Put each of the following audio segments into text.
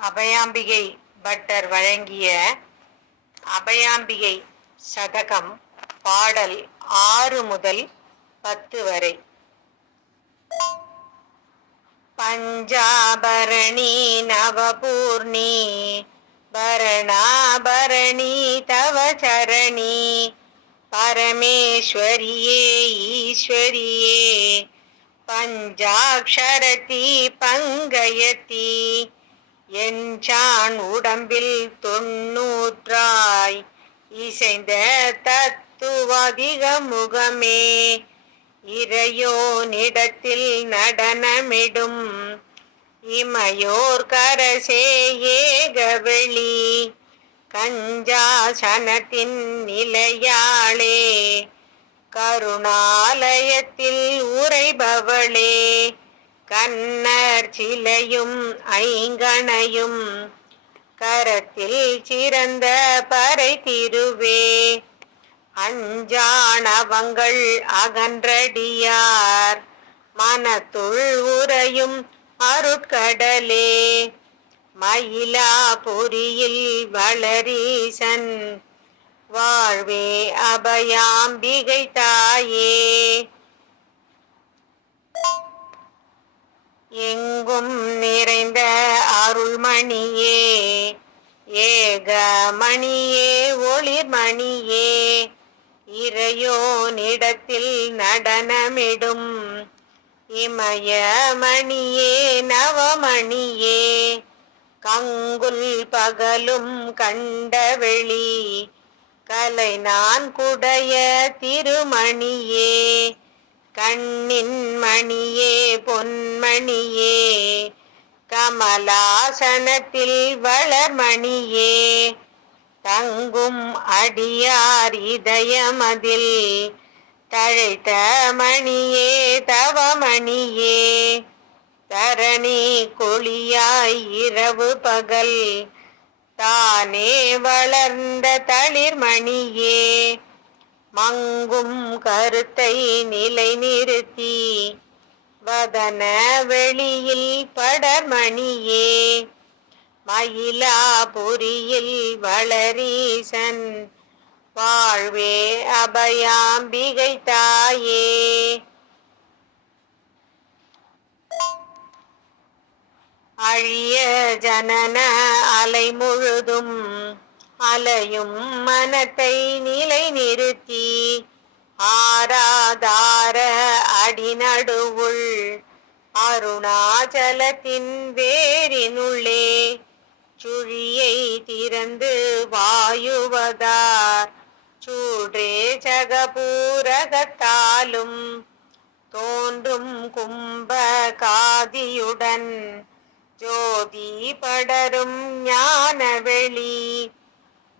Abhayambigai butter வழங்கிய அபயாம்பிகை சதகம் பாடல் ஆறு முதல் பத்து வரை. பஞ்சாபரணி நவபூர்ணி பரணாபரணி தவ சரணி பரமேஸ்வரியே ஈஸ்வரியே பஞ்சாட்சரதி பங்கயத்தி என்சான் உடம்பில் தொன்னூற்றாய். இசைந்த தத்துவாதிக முகமே இறையோனிடத்தில் நடனமிடும். இமையோர் கரசே ஏகவெளி கஞ்சாசனத்தின் நிலையாளே கருணாலயத்தில் உரைபவளே கண்ணர் சிலையும் ஐங்கணையும் கரத்தில் சிறந்த பறை திருவே. அஞ்சானவங்கள் அகன்றடியார் மனத்துள் உறையும் அருட்கடலே. மயிலாபுரியில் வளரீசன் வாழ்வே அபயாம்பிகை தாயே. எங்கும் நிறைந்த அருள்மணியே ஏகமணியே ஒளிர்மணியே இறையோனிடத்தில் நடனமிடும் இமயமணியே நவமணியே. கங்குல் பகலும் கண்டவெளி கலை நான் குடைய திருமணியே. கண்ணின் மணியே பொன்மணியே கமலாசனத்தில் வளமணியே தங்கும் அடியார் இதயமதில் தழைத்த மணியே தவமணியே. தரணி கொளியாய் இரவு பகல் தானே வளர்ந்த தளிர்மணியே. மங்கும் கருத்தை நிலை நிறுத்தி வதன வெளியில் படர்மணியே மயிலாபுரியில் வளரீசன் வாழ்வே அபயாம்பிகை தாயே. அழிய ஜனன அலை முழுதும் அலையும் மனத்தை நிலை நிறுத்தி. ஆராதார அடிநடுவுள் அருணாச்சலத்தின் வேரினுள்ளே. சுழியை திறந்து வாயுவதார் சூடே ஜகபூரகத்தாலும் தோன்றும் கும்ப காதியுடன். ஜோதி படரும் ஞான வெளி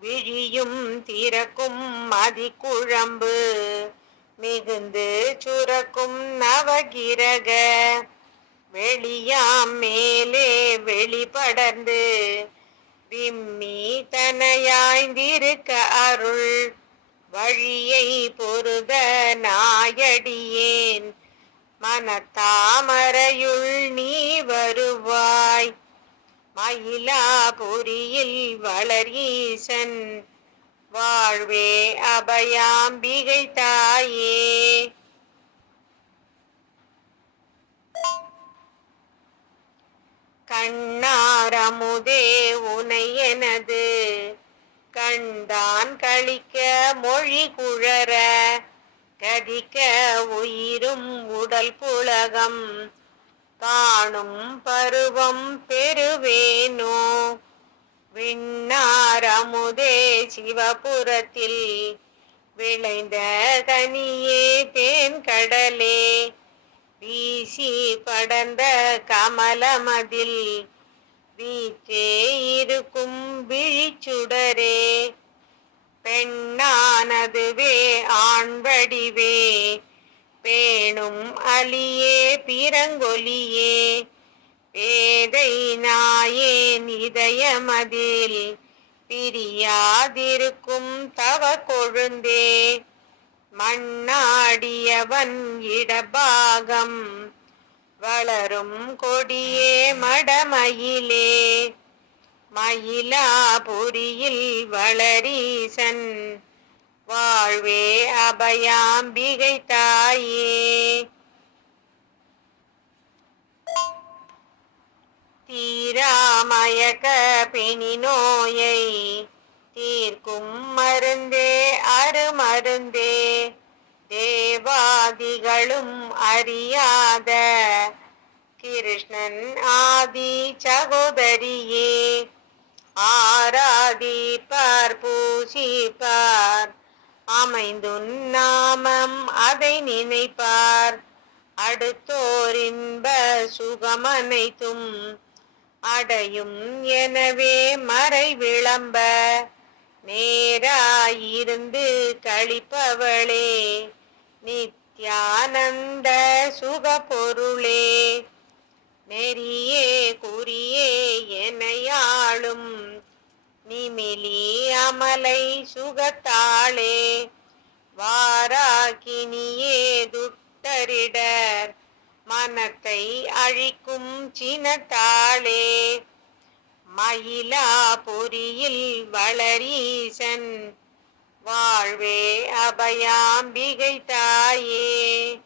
விழியும் திறக்கும் மதிக்குழம்பு. மிகுந்து சுரக்கும் நவகிரக. வெளியாம் மேலே வெளிப்படர்ந்து விம்மி தனையாய்ந்திருக்க அருள். வழியை பொருத நாயடியேன். மனத்தாமரையுள் நீ வருவாய். மயிலாபுரியில் வளர் ஈசன். வாழ்வே அபயாம்பிகை தாயே. கண்ணாரமுதே உனை எனது. கண்டான் கழிக்க மொழி குழற. கதிக்க உயிரும் உடல் புலகம். காணும் பருவம் பெறுவேனோ? விண்ணாரமுதே சிவபுரத்தில் விளைந்த கனியே தேன் கடலே. வீசி படர்ந்த கமலமதில் வீச்சே இருக்கும் விழிச்சுடரே. பெண்ணானதுவே ஆண் வடிவே பேணும் அலியே பிறங்கொலியே பேதை நாயேன் இதயமதில் பிரியாதிருக்கும் தவ கொழுந்தே மண்ணாடியவன் இடபாகம் வளரும் கொடியே மடமயிலே மயிலாபுரியில் வளரீசன் வாழ்வே அபயாம்பிகை தாயே தீராமயக்க பிணி நோயை தீர்க்கும் மருந்தே அருமருந்தே. தேவாதிகளும் அறியாத கிருஷ்ணன் ஆதி சகோதரியே. ஆராதிப்பார் பூசிப்பார் அமைந்துன் நாமம் அதை நினைப்பார். அடுத்தோரின்ப சுகமனைத்தும் அடையும் எனவே மறை விளம்ப. நேராயிருந்து கழிப்பவளே நித்யானந்த சுக பொருளே நெறியே குறியே எனையாளும் நிமிலி அமலை சுகத்தாளே வாராகினியே துட்டரிடர் மனத்தை அழிக்கும் சினத்தாளே. மயிலாபுரியில் வளரீசன் வாழ்வே அபயாம்பிகை தாயே.